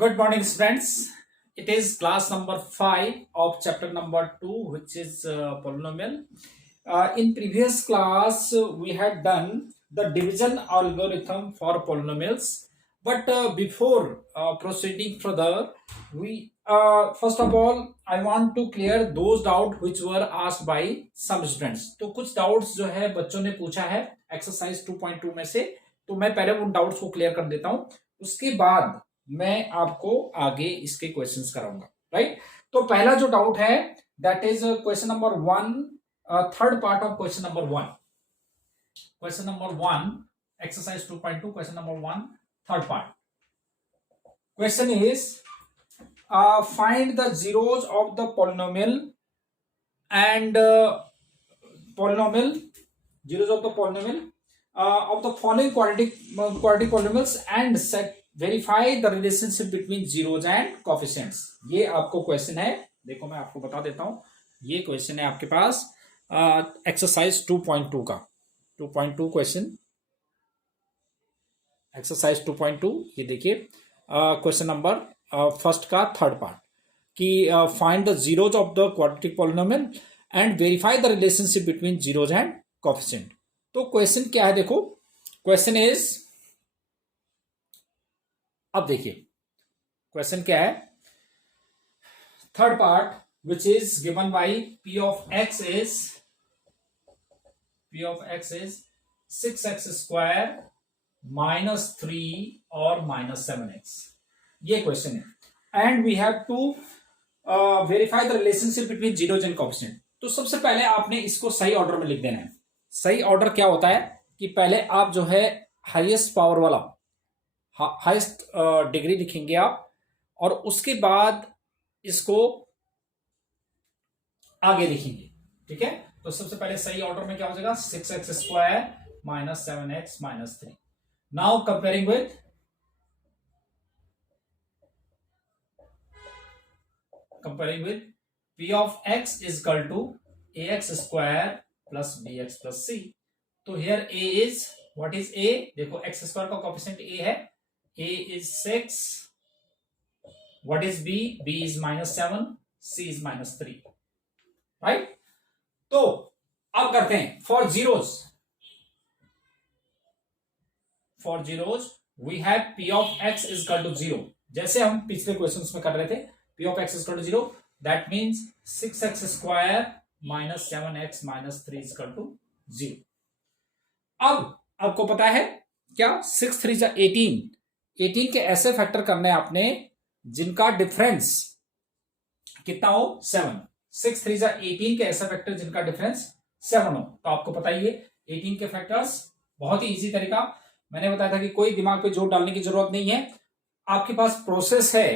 Good morning, friends. It is class number 5 of chapter number 2, which is polynomial. In previous class, we had done the division algorithm for polynomials. But before proceeding further, we first of all, I want to clear those doubts which were asked by some students. तो कुछ doubts जो है बच्चों ने पूछा है exercise 2.2 में से, तो मैं पहले उन डाउट्स को क्लियर कर देता हूं, उसके बाद मैं आपको आगे इसके क्वेश्चंस कराऊंगा. राइट. तो पहला जो डाउट है that is question number 1, third part of question number 1. Question number 1 exercise 2.2 question number 1 third part. Question is find the zeros of the polynomial and polynomial zeros of the polynomial of the following quadratic polynomials and set verify the relationship between zeros and coefficients. ये आपको question है. देखो मैं आपको बता देता हूं, ये क्वेश्चन है आपके पास एक्सरसाइज 2.2 का 2.2 क्वेश्चन एक्सरसाइज 2.2. ये देखिए क्वेश्चन नंबर फर्स्ट का थर्ड पार्ट कि find the zeros of the quadratic polynomial and verify the relationship between zeros and coefficient. तो क्वेश्चन क्या है, देखो क्वेश्चन इज, अब देखिए क्वेश्चन क्या है. Third part which is given by p of x is 6x square minus 3 और minus 7x. ये क्वेश्चन है and we have to verify the relationship between zeros and coefficient. तो सबसे पहले आपने इसको सही ऑर्डर में लिख देना है. सही ऑर्डर क्या होता है कि पहले आप जो है हाईएस्ट पावर वाला हाईएस्ट डिग्री लिखेंगे आप, और उसके बाद इसको आगे लिखेंगे. ठीक है. तो सबसे पहले सही ऑर्डर में क्या हो जाएगा, 6x square minus 7x minus 3. Now comparing with p of x is equal to ax square plus bx plus c. तो here a is, what is a, देखो x स्क्वायर का कोएफिशिएंट a है, a is 6, what is b, b is minus 7, c is minus 3. Right. तो अब करते हैं for zeros we have p of x is equal to 0. जैसे हम पिछले क्वेश्चंस में कर रहे थे, p of x is equal to 0, that means 6x square minus 7x minus 3 is equal to 0. अब आपको पता है क्या, 6 3 जा 18 के ऐसे फैक्टर करने आपने जिनका डिफरेंस कितना हो 7. 6 3 जा 18 के ऐसे फैक्टर जिनका डिफरेंस 7 हो. तो आपको पता ही है 18 के फैक्टर्स, बहुत ही इजी तरीका मैंने बताया था कि कोई दिमाग पे जोर डालने की जरूरत नहीं है, आपके पास प्रोसेस है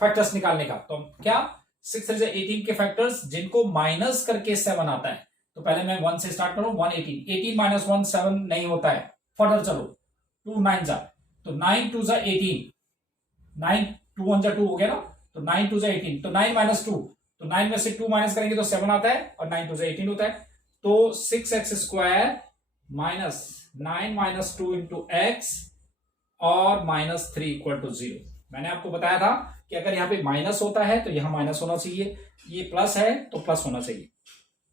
फैक्टर्स निकालने का. तो क्या 6 3 जा 18 के फैक्टर्स जिनको माइनस करके 7 आता है, तो पहले मैं 1 से स्टार्ट करूं. 18 माइनस 1 7 नहीं होता है. फर्दर चलो 2 9 जा, तो 9 2 जा 18, 9 2 1 जा 2 हो गया ना, तो 9 2 जा 18, तो 9 माइनस 2, तो 9 में से 2 माइनस करेंगे तो 7 आता है, और 9 2 जा 18 होता है. तो 6x square minus 9 minus 2 into x और माइनस 3 इक्वल टू 0. मैंने आपको बताया था कि अगर यहाँ पे माइनस होता है तो यहां माइनस होना चाहिए, ये प्लस है तो प्लस होना चाहिए.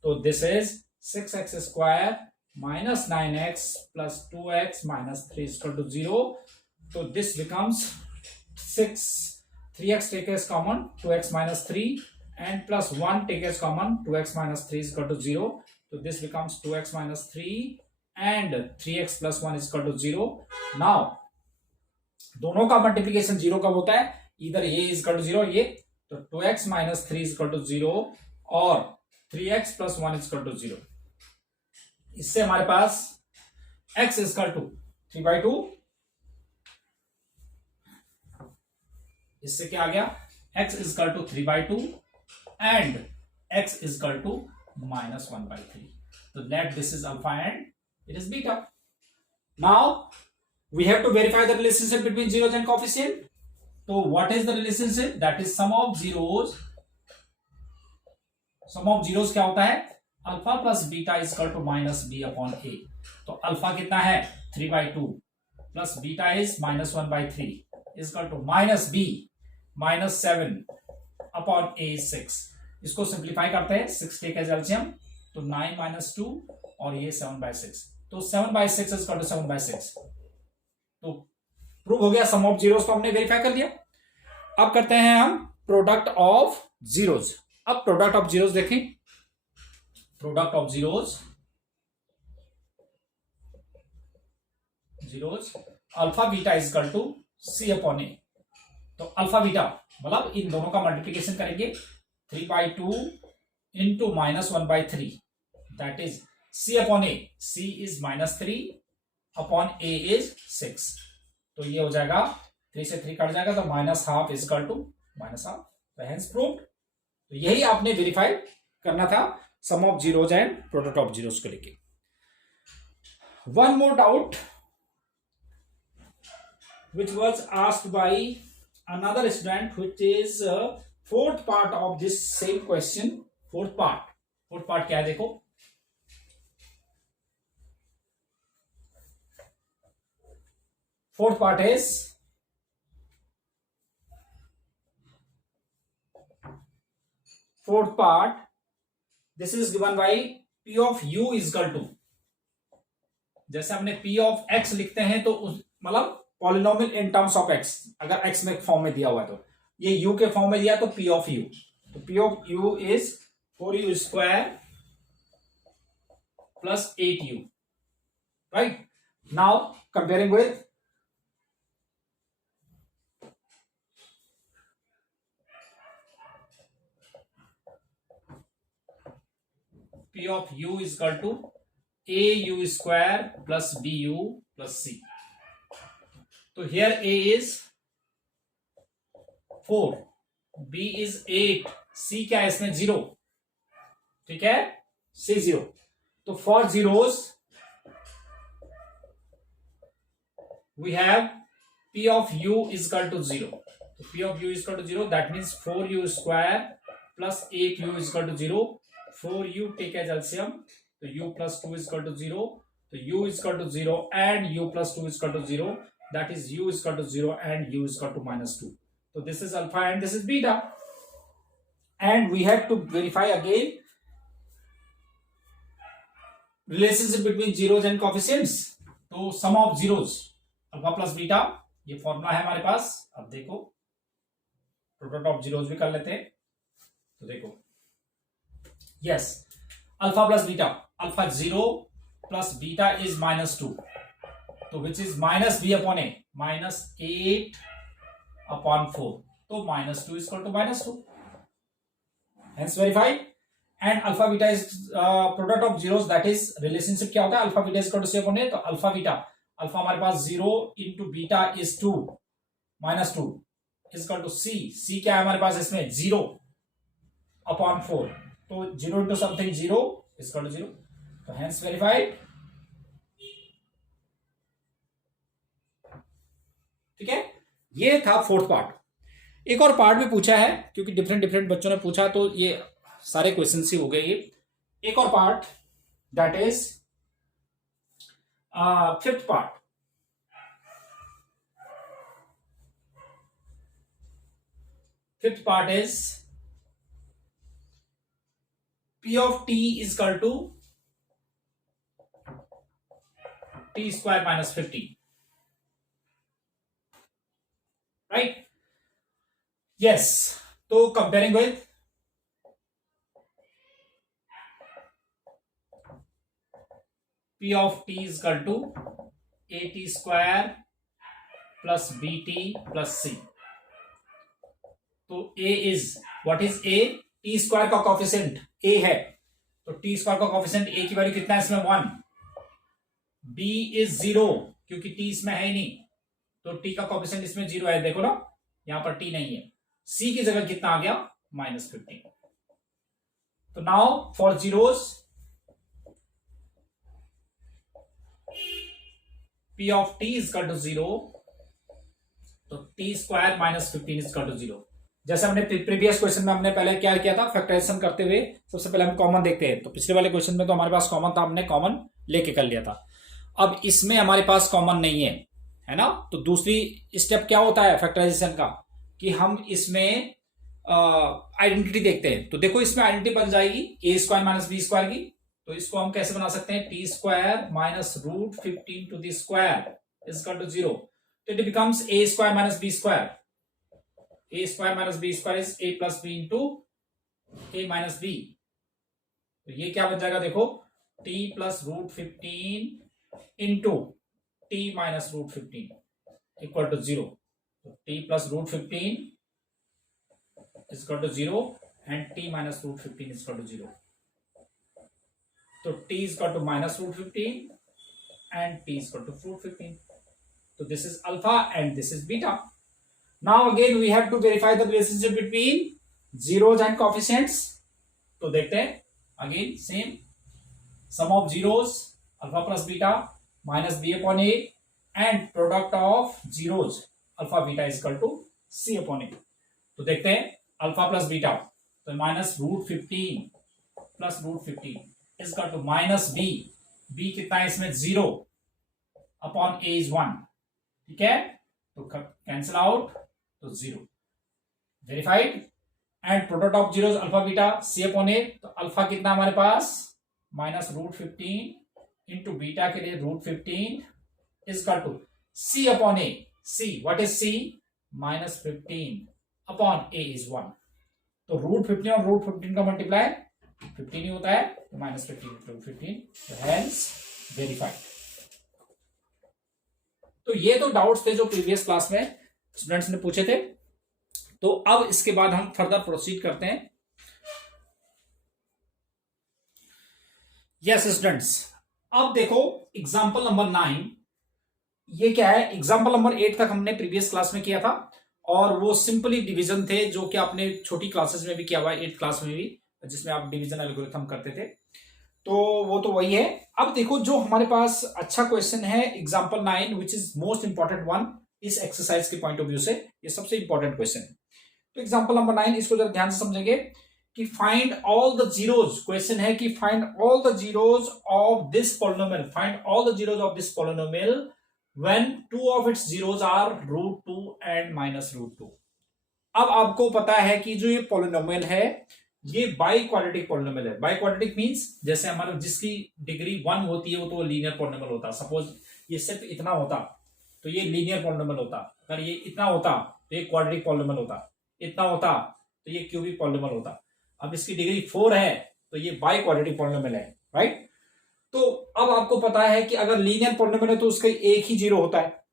तो this is 6x square minus 9x plus 2x minus 3 equal to 0. तो this becomes 6 3x take as common 2x minus 3 and plus 1 take as common 2x minus 3 is equal to 0. So this becomes 2x minus 3 and 3x plus 1 is equal to 0. Now दोनों का multiplication 0 कब होता है, इधर a is equal to 0 ये, तो 2x minus 3 is equal to 0 और 3x plus 1 is equal to 0. इससे हमारे पास x is equal to 3/2, इससे क्या आ गया, x is equal to 3/2 and x is equal to minus 1/3. So let this is alpha and it is beta. Now we have to verify the relationship between zeros and coefficient. So what is the relationship? That is sum of zeros. Sum of zeros क्या होता है, alpha plus beta is equal to minus b upon a. तो alpha कितना है 3/2 plus beta is minus 1/3 is equal to minus b -7/a6। इसको simplify करते हैं, 6 take as LCM, तो 9 - 2 और ये 7/6, तो 7/6 इज इक्वल टू 7/6। तो प्रूव हो गया, सम ऑफ जीरोस तो हमने वेरीफाई कर लिया। अब करते हैं हम प्रोडक्ट ऑफ जीरोस। अब प्रोडक्ट ऑफ जीरोस देखें, product of zeros alpha beta is equal to C/A। तो अल्फा बीटा मतलब इन दोनों का मल्टीप्लीकेशन करेंगे, 3/2 into -1/3, that is C/A। C is -3 upon A is 6। तो ये हो जाएगा, 3 से 3 कट जाएगा, तो -12 इज इक्वल टू -12, तो हेंस प्रूव्ड। तो यही आपने वेरीफाई करना था sum of zeros and product of zeros को लेके। One more doubt which was asked by another student, which is fourth part of this same question। fourth part क्या है देखो, fourth part is this is given by P of U is equal to, जैसे हमने P of X लिखते हैं तो उस मतलब polynomial in terms of x, अगर एक्स में फॉर्म में दिया हुआ है तो ये यू के फॉर्म में दिया तो P of U, तो P of U is 4u square plus 8u, right. Now comparing with P of U is equal to AU square plus BU plus C। तो here A is 4, B is 8, C क्या है इसमें 0, ठीक है, C 0। तो for zeros we have P of U is equal to 0। तो P of U is equal to 0, that means 4u square plus 8u is equal to 0। 4u take as LCM, तो u plus 2 is equal to 0, तो u is equal to 0 and u plus 2 is equal to 0, that is u is equal to 0 and u is equal to -2। so this is alpha and this is beta, and we have to verify again relationship between zeros and coefficients। तो sum of zeros alpha plus beta, ये formula है हमारे पास। अब देखो product of zeros भी कर लेते हैं, तो देखो yes, alpha plus beta, alpha 0 plus beta is -2, तो विच इज -b/a, -8 अपॉन 4, तो -2 is equal to -2, hence verified. And alpha beta is product of zeros, that is relationship क्या होता है, alpha beta is equal to c/a। तो alpha beta, alpha हमारे पास 0 into beta is 2, -2 is equal to c क्या है हमारे पास इसमें 0 अपॉन 4, तो 0 into something 0 is equal to 0, तो हेंस वेरीफाइड, ठीक है। ये था फोर्थ पार्ट। एक और पार्ट भी पूछा है, क्योंकि डिफरेंट बच्चों ने पूछा, तो ये सारे क्वेश्चन ही हो गए। ये एक और part, that is fifth part. Fifth part is P of t is equal to t square minus 15, right? Yes, तो comparing with P of t is equal to at square plus bt plus c। तो a is, what is a? T square का coefficient a है, तो T square का coefficient a की value कितना है इसमें 1, b इज 0 क्योंकि t इसमें है ही नहीं, तो t का कोफिशिएंट इसमें 0 है, देखो ना यहां पर t नहीं है। c की जगह कितना आ गया -15। तो now for zeros p of t is equal to 0, तो t square -15 is equal to 0। जैसे हमने प्रीवियस क्वेश्चन में हमने पहले क्या किया था, फैक्टराइजेशन करते हुए सबसे पहले हम कॉमन देखते हैं। तो पिछले वाले क्वेश्चन में तो हमारे पास कॉमन था, हमने कॉमन लेके कर लिया था। अब इसमें हमारे पास कॉमन नहीं है, है ना। तो दूसरी स्टेप क्या होता है फैक्टराइजेशन का, कि हम इसमें आइडेंटिटी देखते हैं, तो देखो इसमें आइडेंटिटी बन जाएगी a square minus b square की। तो इसको हम कैसे बना सकते हैं, t square minus root 15 to the square is equal to 0। तो it becomes a square minus b square, a square minus b square is a plus b into a minus b. तो ये क्या बन जाएगा, देखो t plus root 15 into t minus root 15 equal to 0। तो T plus root 15 is equal to 0 and t minus root 15 is equal to 0. So t is equal to minus root 15 and t is equal to root 15. So this is alpha and this is beta. Now again we have to verify the relationship between zeros and coefficients. तो देखते हैं again same sum of zeros alpha plus beta minus b upon a and product of zeros alpha beta is equal to c upon a. तो देखते हैं alpha plus beta, तो minus root 15 plus root 15 is to minus b, b कितना है इसमें 0 upon a is 1, ठीक है, तो कैंसिल आउट तो 0 verified and product of zeros alpha beta c upon a. तो अल्फा कितना हमारे पास माइनस रूट 15 इंटू बीटा के लिए root 15 is two c upon a, c what is c minus 15 upon a is 1। तो root 15 और root 15 का multiply 15 ही होता है, तो माइनस 15 हेंस वेरीफाइड। तो ये तो डाउट्स थे जो प्रीवियस क्लास में स्टूडेंट्स ने पूछे थे। तो अब इसके बाद हम फर्दर प्रोसीड करते हैं। यस स्टूडेंट्स, अब देखो एग्जांपल नंबर 9, ये क्या है, एग्जांपल नंबर 8 तक हमने प्रीवियस क्लास में किया था और वो सिंपली डिवीजन थे जो कि आपने छोटी क्लासेस में भी किया हुआ है, 8th क्लास में भी, जिसमें आप डिवीजन एल्गोरिथम करते थे, तो वो तो वही है। अब देखो जो हमारे पास अच्छा क्वेश्चन है example 9 which is most important one इस एक्सरसाइज के पॉइंट ऑफ व्यू से, ये सबसे इंपॉर्टेंट क्वेश्चन है। तो एग्जांपल नंबर 9 इसको जरा ध्यान से समझेंगे कि find all the zeros, question है कि find all the zeros of this polynomial, find all the zeros of this polynomial when two of its zeros are root 2 and minus root 2। अब आपको पता है कि जो ये पॉलिनोमियल है ये बाई क्वाड्रेटिक पॉलिनोमियल है। बाई क्वाड्रेटिक मींस जैसे हमारा जिसकी डिग्री 1 होती है वो तो लीनियर पॉलिनोमियल होता। सपोज ये सिर्फ इतना होता तो ये लीनियर पॉलिनोमियल होता, अगर ये इतना होता तो ये क्वाड्रेटिक पॉलिनोमियल होता, इतना होता तो ये क्यूबिक पॉलिनोमियल होता। अब इसकी डिग्री 4 है तो ये बाई क्वाड्रेटिक पॉलिनोमियल है, राइट। तो अब आपको पता है कि अगर लीनियर पॉलिनोमियल है तो उसका एक ही जीरो होता है,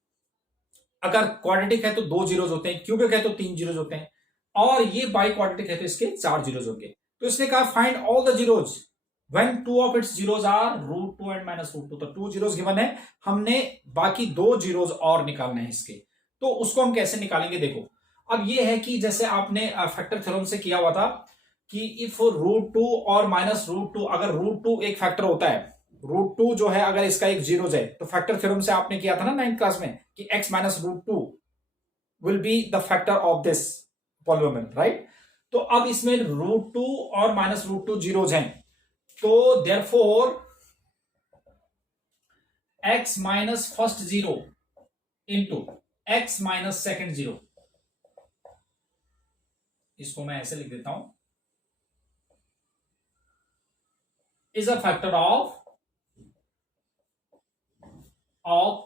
अगर क्वाड्रेटिक है तो 2 जीरोज होते हैं, क्यूबिक है तो 3 जीरोज होते हैं, और ये बाई क्वाड्रेटिक है तो इसके 4 जीरोज होंगे। तो इसने कहा find all the zeros when two of its zeros are root 2 and minus root 2। तो 2 जीरोज गिवन है, हमने बाकी 2 जीरोज और निकालने हैं इसके। तो उसको हम कैसे निकालेंगे, देखो अब ये है कि जैसे आपने फैक्टर थ्योरम से किया हुआ था कि इफ रूट 2 और माइनस रूट 2, अगर रूट 2 एक फैक्टर होता है, रूट 2 जो है अगर इसका एक जीरो है, तो फैक्टर थ्योरम से आपने किया था ना 9th क्लास में कि x minus root 2 will be the factor of this polynomial, right. तो अब इसमें रूट 2 और माइनस रूट 2 जीरोज हैं, तो therefore x minus first zero into x minus second zero, इसको मैं ऐसे लिख देता हूं, is a factor of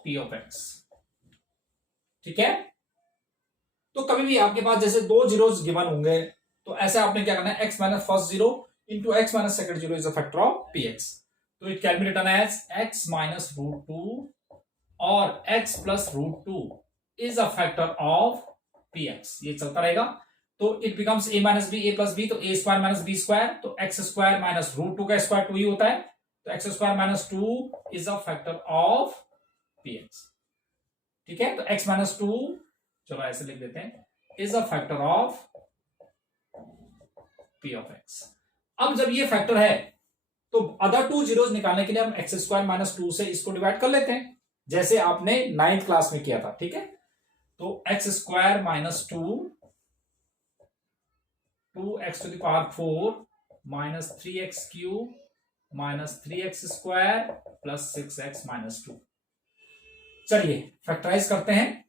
p of x, ठीक है। तो कभी भी आपके पास जैसे 2 जीरोज गिवन होंगे तो ऐसे आपने क्या करना है, x minus first zero into x minus second zero is a factor of px। तो it can be written as x minus root 2 और x plus root 2 is a factor of px, ये चलता रहेगा। तो it becomes a minus b, a plus b, तो a square minus b square, तो x square minus root 2 का square 2 ही होता है, तो x square minus 2 is a factor of px, ठीक है। तो x माइनस 2, चलो ऐसे लिख देते हैं, is a factor of p of x। अब जब ये फैक्टर है तो अदर 2 जीरोज निकालने के लिए हम x स्क्वायर माइनस 2 से इसको डिवाइड कर लेते हैं, जैसे आपने 9th क्लास में किया था, ठीक है। तो x square minus 2x to the power 4 minus 3x cube minus 3x square plus 6x minus 2। चलिए फैक्टराइज करते हैं।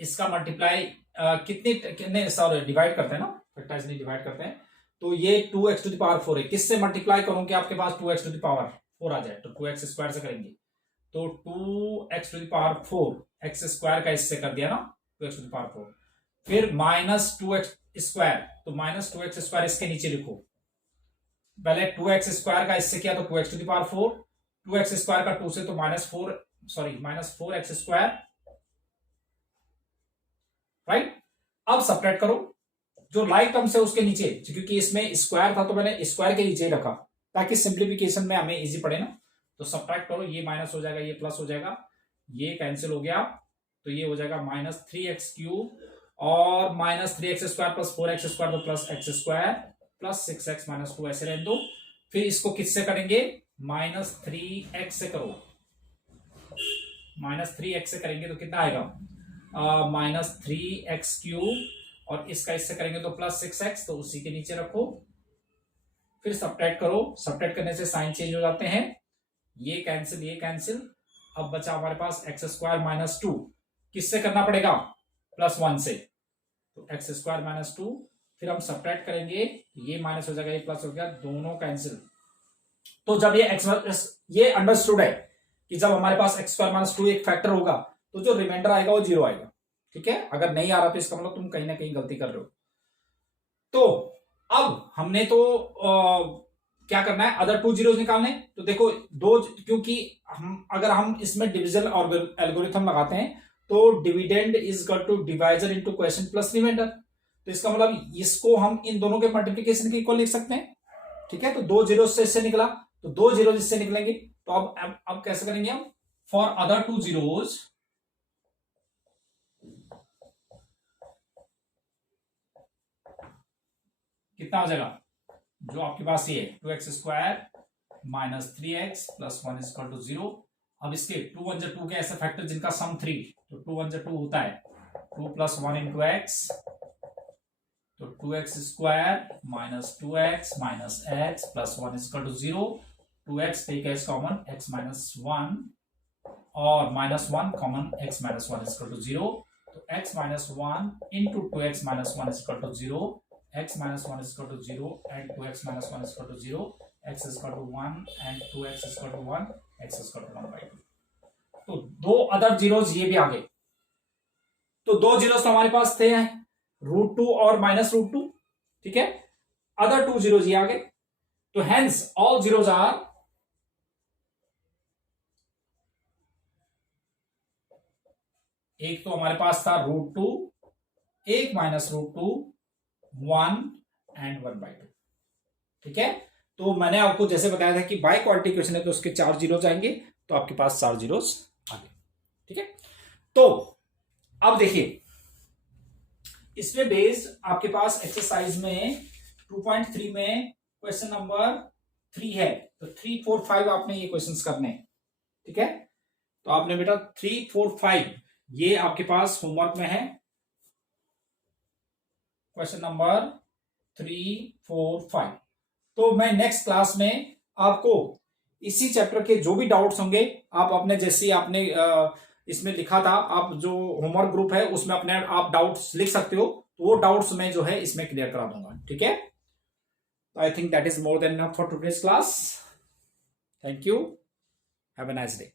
इसका मल्टीप्लाई कितने सॉरी डिवाइड करते हैं ना, फैक्टराइज नहीं डिवाइड करते हैं, तो ये 2x टू द पावर 4 है। किससे मल्टीप्लाई करूं कि आपके पास 2x टू द पावर 4 आ जाए, तो 2x स्क्वायर से करेंगे, तो 2x to the power 4 x square का इससे कर दिया ना 2x टू द पावर 4, फिर माइनस 2x स्क्वायर, तो माइनस 2x स्क्वायर इसके नीचे लिखो, पहले 2x स्क्वायर का इससे किया तो 2x to the power 4, 2x square का 2 से तो माइनस 4x स्क्वायर, राइट। अब सब्ट्रैक्ट करो, जो लाइक टर्म्स है उसके नीचे, क्योंकि इसमें स्क्वायर था तो मैंने स्क्वायर के नीचे रखा ताकि सिंप्लीफिकेशन में हमें इजी पड़े ना। तो सब्ट्रैक्ट करो, ये माइनस हो जाएगा, ये प्लस हो जाएगा, ये कैंसिल हो गया, तो ये हो जाएगा माइनस 3x क्यूब और minus 3x square plus 4x square तो plus x square plus 6x minus 2 ऐसे रहने दो। फिर इसको किससे करेंगे, माइनस 3x से करो, माइनस 3x से करेंगे तो कितना आएगा, माइनस 3x क्यूब, और इसका इससे करेंगे तो प्लस 6x, तो उसी के नीचे रखो। फिर सब्ट्रैक्ट करो, सब्ट्रैक्ट करने से साइन चेंज हो जाते हैं, ये कैंसिल ये कैंसिल, अब बचा हमारे पास x स्क्वायर माइनस 2, किससे करना पड़ेगा, प्लस 1 से, तो x स्क्वायर माइनस 2, फिर हम सब्ट्रैक्ट करेंगे, ये माइनस हो जाएगा, ये प्लस हो गया, दोनों कैंसिल। तो जब ये अंडरस्टूड है कि जब हमारे पास x स्क्वायर माइनस 2 एक फैक्टर होगा तो जो रिमाइंडर आएगा वो 0 आएगा, ठीक है। अगर नहीं आ रहा तो इसका मतलब तुम कहीं ना कहीं गलती कर रहे हो। तो अब हमने तो क्या करना है, अदर 2 जीरोस निकालने, तो देखो दो, क्योंकि अगर हम इसमें डिविजन और एल्गोरिथम लगाते हैं तो dividend is equal to divisor into question plus remainder, तो इसका मतलब इसको हम इन दोनों के मल्टीप्लिकेशन के इक्वल लिख सकते हैं, ठीक है। तो 2 जीरो से इससे निकला, तो 2 जीरो इससे निकलेंगे, तो अब कैसे करेंगे हम, फॉर अदर 2 जीरोस कितना हो जाएगा, जो आपके पास ये 2x square minus 3x plus 1 is equal to 0। अब इसके 2 1 2 के ऐसे फैक्टर जिनका सम 3, तो 2 1 2 होता है 2 प्लस 1 इंटू एक्स, तो 2x square minus 2x minus x plus 1 is equal to 0, 2x take as common x minus 1 और minus 1 common x minus 1 is equal to 0, तो x minus 1 into 2x minus 1 is equal to 0, x minus 1 is equal to 0 and 2x minus 1 is equal to 0, x is equal to 1 and 2x is equal to 1, x is equal to 1 by 2। तो दो other zeros ये भी आ गए, तो 2 zeros तो हमारे पास थे √2 और माइनस √2, ठीक है। अदर 2 जीरोस ये आ गए, तो हेंस ऑल जीरोस आर एक तो हमारे पास था √2, एक माइनस √2, 1 एंड 1 by 2, ठीक है। तो मैंने आपको जैसे बताया था कि बाय क्वालिटी क्वेश्चन है तो उसके 4 जीरोस आएंगे, तो आपके पास 4 जीरोस आ गए, ठीक है। तो अब देखिए इसमें बेस्ड आपके पास एक्सरसाइज में 2.3 में क्वेश्चन नंबर 3 है, तो 3 4 5 आपने ये क्वेश्चंस करने हैं, ठीक है। तो आपने बेटा 3 4 5 ये आपके पास होमवर्क में है, क्वेश्चन नंबर 3 4 5। तो मैं नेक्स्ट क्लास में आपको इसी चैप्टर के जो भी डाउट्स होंगे आप अपने, जैसे आपने इसमें लिखा था, आप जो होमवर्क ग्रुप है उसमें अपने आप डाउट्स लिख सकते हो, तो वो डाउट्स मैं जो है इसमें क्लियर करा दूंगा, ठीक है। तो I think that is more than enough for today's class. Thank you, have a nice day.